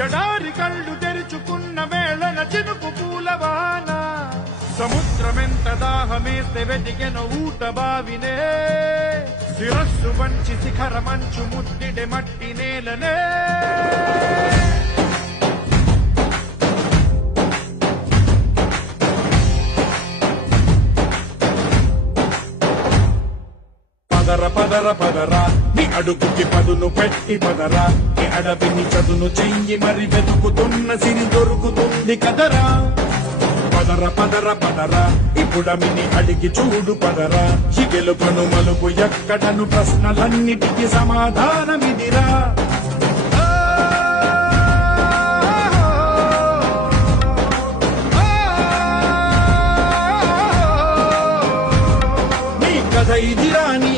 ఎడారి కళ్ళు తెరుచుకున్న వేళన చినుకు పూలవాన సముద్రమెంత దాహమేస్తే వెతికెను ఊట బావినే శిరస్సు వంచి శిఖర మంచు ముద్దిడే మట్టి నేలనే పదర పదర పదరా నీ అడుగుకి పదును పెట్టి పదరా నీ అడవిని చదును చెయ్యి మరి వెతుకుతున్న సిరి దొరుకుతుంది కదరా పదర పదర పదరా ఇప్పుడమిని అడిగి చూడు పదరా ఈ గెలుపను మలుపు ఎక్కడను ప్రశ్నలన్నిటికీ సమాధానమిదిరా నీ కథ ఇదిరా నీ